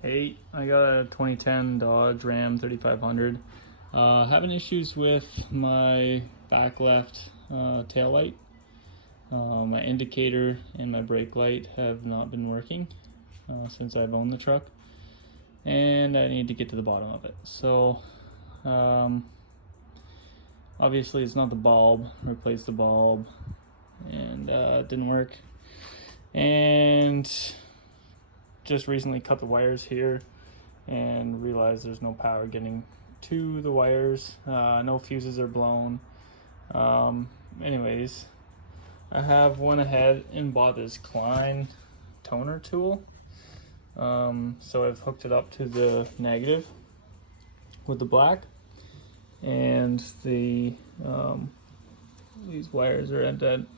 Hey, I got a 2010 Dodge Ram 3500. Having issues with my back left tail light. My indicator and my brake light have not been working since I've owned the truck, and I need to get to the bottom of it. So obviously it's not the bulb. Replaced the bulb, and it didn't work. And just recently cut the wires here and realized there's no power getting to the wires. No fuses are blown. Anyways, I have went ahead and bought this Klein toner tool. So I've hooked it up to the negative with the black, and the these wires are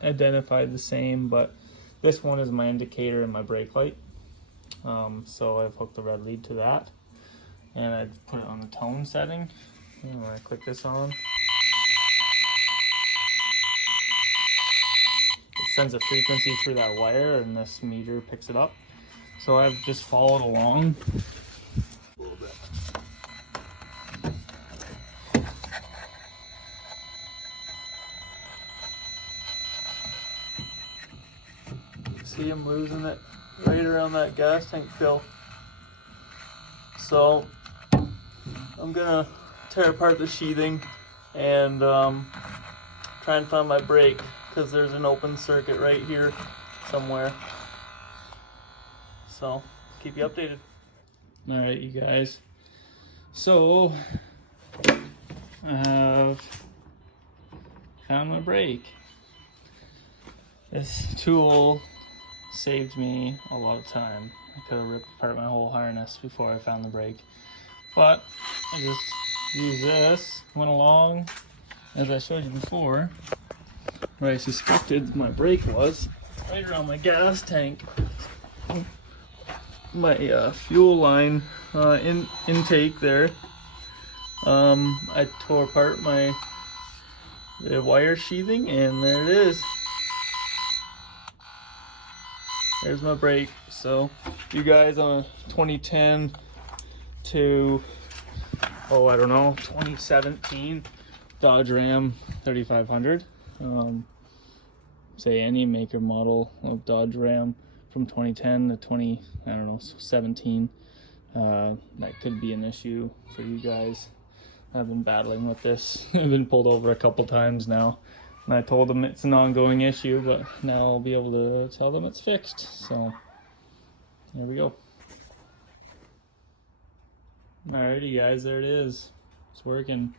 identified the same, but this one is my indicator and my brake light. So I've hooked the red lead to that, and I've put it on the tone setting. And when I click this on, it sends a frequency through that wire, and this meter picks it up. So I've just followed along. A little bit. See, I'm losing it right around that gas tank fill. So I'm gonna tear apart the sheathing and try and find my brake, because there's an open circuit right here somewhere. So keep you updated. All right, you guys. So I have found my brake. This tool saved me a lot of time. I could have ripped apart my whole harness before I found the brake, but I just used this, went along as I showed you before, where I suspected my brake was, right around my gas tank, my fuel line intake there. I tore apart the wire sheathing, and there it is. There's my brake. So you guys on a 2010 to, I don't know, 2017 Dodge Ram 3500. Say any maker model of Dodge Ram from 2010 to 2017. That could be an issue for you guys. I've been battling with this. I've been pulled over a couple times now, and I told them it's an ongoing issue, but now I'll be able to tell them it's fixed. So there we go. Alrighty guys, there it is. It's working.